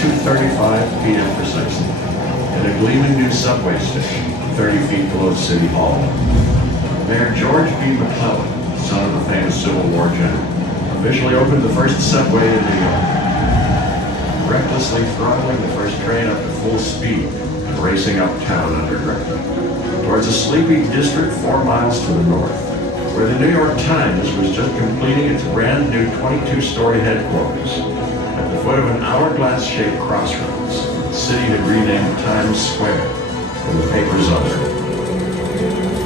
2:35 p.m. precisely, in a gleaming new subway station 30 feet below City Hall. Mayor George B. McClellan, son of the famous Civil War general, officially opened the first subway in New York, recklessly throttling the first train up to full speed and racing uptown underground, towards a sleepy district 4 miles to the north, where the New York Times was just completing its brand new 22-story headquarters. At the foot of an hourglass-shaped crossroads, the city had renamed Times Square from the paper's other.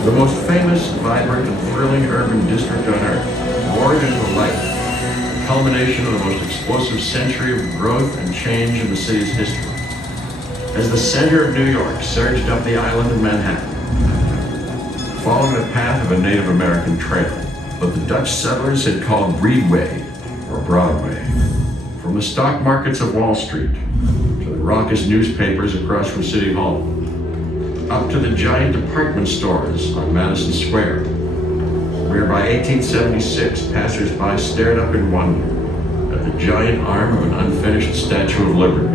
The most famous, vibrant, and thrilling urban district on earth, roared into life, the culmination of the most explosive century of growth and change in the city's history. As the center of New York surged up the island of Manhattan, following the path of a Native American trail that the Dutch settlers had called RiseNY, or Broadway. From the stock markets of Wall Street, to the raucous newspapers across from City Hall, up to the giant department stores on Madison Square, where by 1876 passers-by stared up in wonder at the giant arm of an unfinished Statue of Liberty,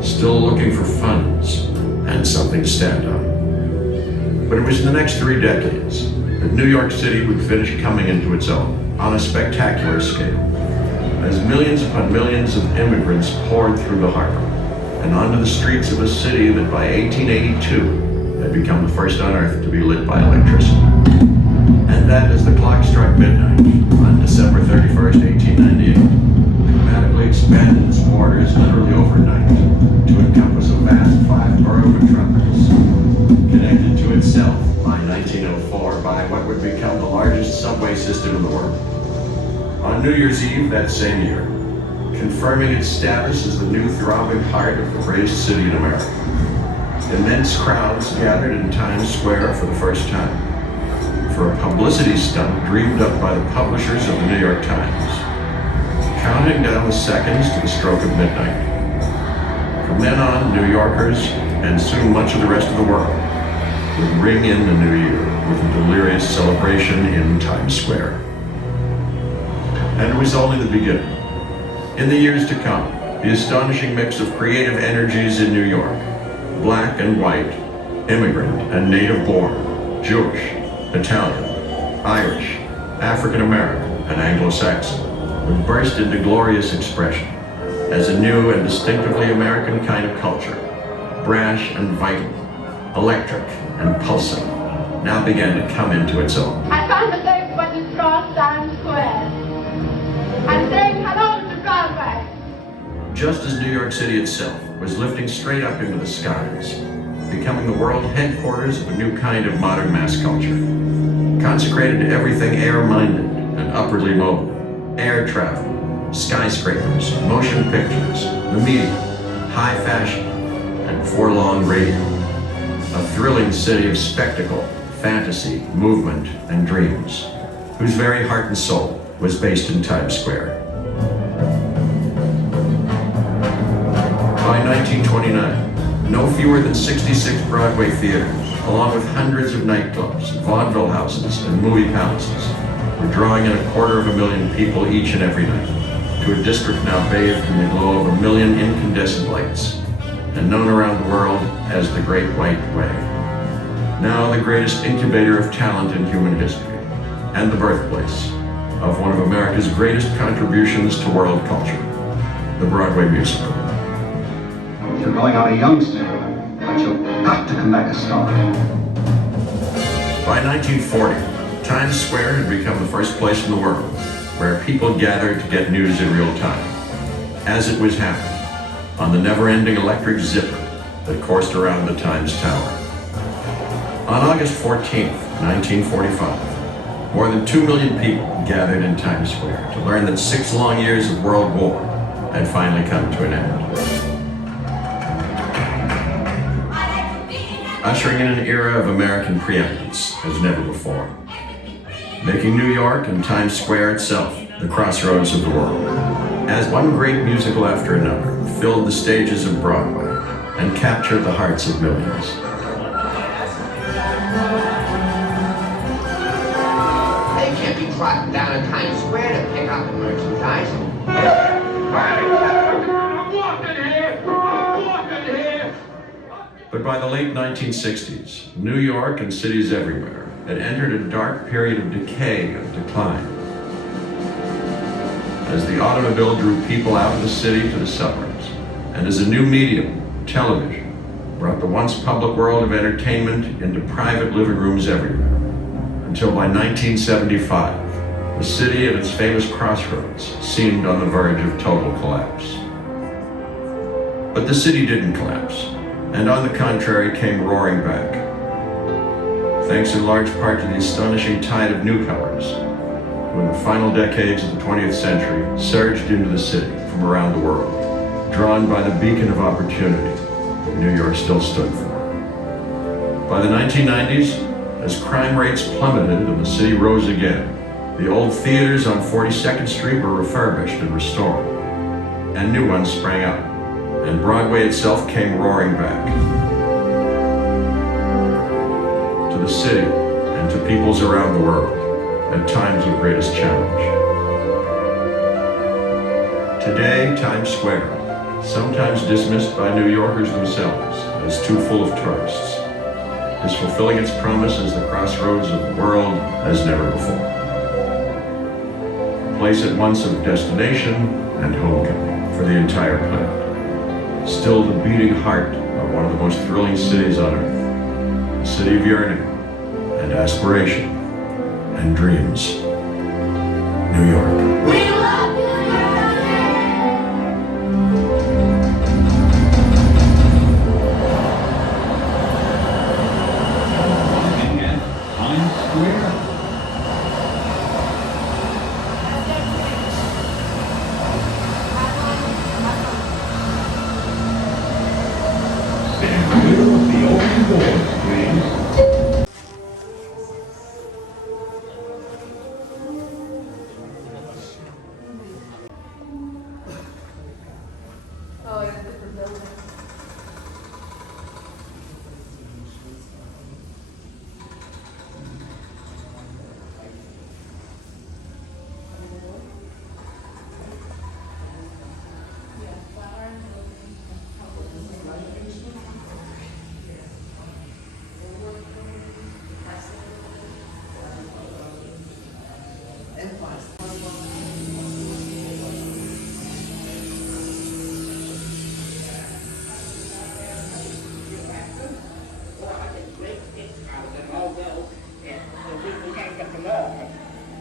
still looking for funds and something to stand on. But it was in the next 3 decades that New York City would finish coming into its own on a spectacular scale, as millions upon millions of immigrants poured through the harbor and onto the streets of a city that by 1882 had become the first on earth to be lit by electricity. And that as the clock struck midnight on December 31st, 1898, dramatically expanded its borders literally overnight to encompass a vast 5-borough metropolis, connected to itself by 1904 by what would become the largest subway system in the world. On New Year's Eve that same year, confirming its status as the new throbbing heart of the greatest city in America, immense crowds gathered in Times Square for the first time, for a publicity stunt dreamed up by the publishers of the New York Times, counting down the seconds to the stroke of midnight. From then on, New Yorkers, and soon much of the rest of the world, would ring in the new year with a delirious celebration in Times Square. And it was only the beginning. In the years to come, the astonishing mix of creative energies in New York, black and white, immigrant and native-born, Jewish, Italian, Irish, African-American, and Anglo-Saxon, would burst into glorious expression as a new and distinctively American kind of culture, brash and vital, electric and pulsing, now began to come into its own. I found the place but it's called Times Square. I'm saying hello to Broadway. Just as New York City itself was lifting straight up into the skies, becoming the world headquarters of a new kind of modern mass culture, consecrated to everything air-minded and upwardly mobile, air travel, skyscrapers, motion pictures, the media, high fashion, and before long radio. A thrilling city of spectacle, fantasy, movement, and dreams, whose very heart and soul was based in Times Square. By 1929, no fewer than 66 Broadway theaters, along with hundreds of nightclubs, vaudeville houses, and movie palaces, were drawing in 250,000 people each and every night, to a district now bathed in the glow of 1 million incandescent lights, and known around the world as the Great White Way. Now the greatest incubator of talent in human history, and the birthplace of one of America's greatest contributions to world culture, the Broadway musical. You're going out a youngster, but you've got to come back a star. By 1940, Times Square had become the first place in the world where people gathered to get news in real time, as it was happening on the never-ending electric zipper that coursed around the Times Tower. On August 14th, 1945, more than 2 million people gathered in Times Square to learn that 6 long years of World War had finally come to an end. Ushering in an era of American preeminence as never before, making New York and Times Square itself the crossroads of the world, as one great musical after another filled the stages of Broadway and captured the hearts of millions. They can't be trotting down in Times Square to pick up the merchandise. Hey, I'm walking here! But by the late 1960s, New York and cities everywhere had entered a dark period of decay and decline. As the automobile drew people out of the city to the suburbs, and as a new medium, television, brought the once public world of entertainment into private living rooms everywhere, until by 1975, the city and its famous crossroads seemed on the verge of total collapse. But the city didn't collapse, and on the contrary came roaring back, thanks in large part to the astonishing tide of newcomers who in the final decades of the 20th century surged into the city from around the world, drawn by the beacon of opportunity that New York still stood for. By the 1990s, as crime rates plummeted and the city rose again, the old theaters on 42nd Street were refurbished and restored, and new ones sprang up, and Broadway itself came roaring back. To the city and to peoples around the world at times of greatest challenge. Today, Times Square, sometimes dismissed by New Yorkers themselves as too full of tourists, is fulfilling its promise as the crossroads of the world as never before. A place at once of destination and homecoming for the entire planet. Still the beating heart of one of the most thrilling cities on earth. A city of yearning and aspiration and dreams. New York. We love you. Times Square. Stand clear of the open doors, please. Oh, it's a different building.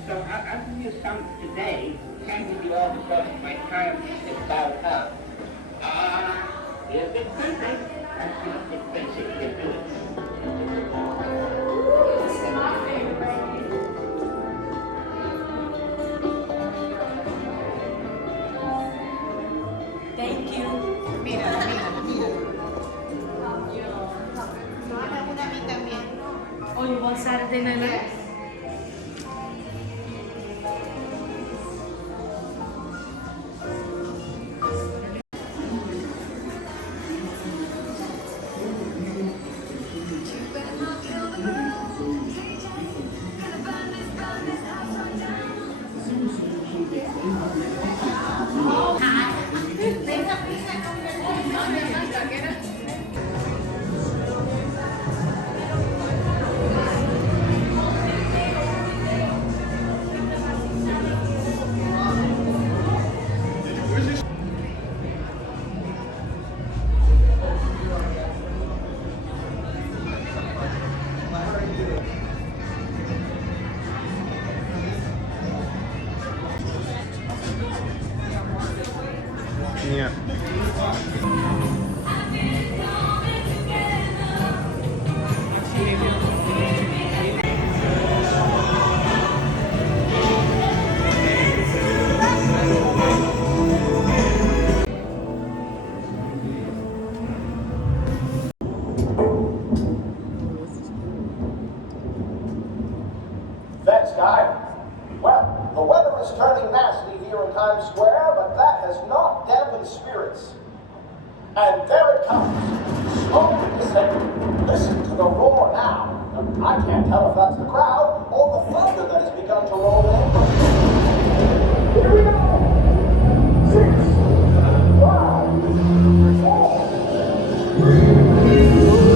So I'll give you some today. Can't give you all because my time is about up. Here's the country. That's the basic to do it. Thank you. Mira. Una a mí también. Oh, you want Saturday Night Live? Thanks, Guy. Well, the weather is turning nasty here in Times Square, but that has not dampened spirits. And there it comes, slowly descending. Listen to the roar now. I can't tell if that's the crowd or the thunder that has begun to roll in. Here we go. 6, 5, 4, 3,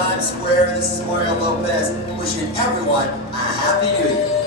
Times Square. This is Mario Lopez wishing everyone a Happy New Year.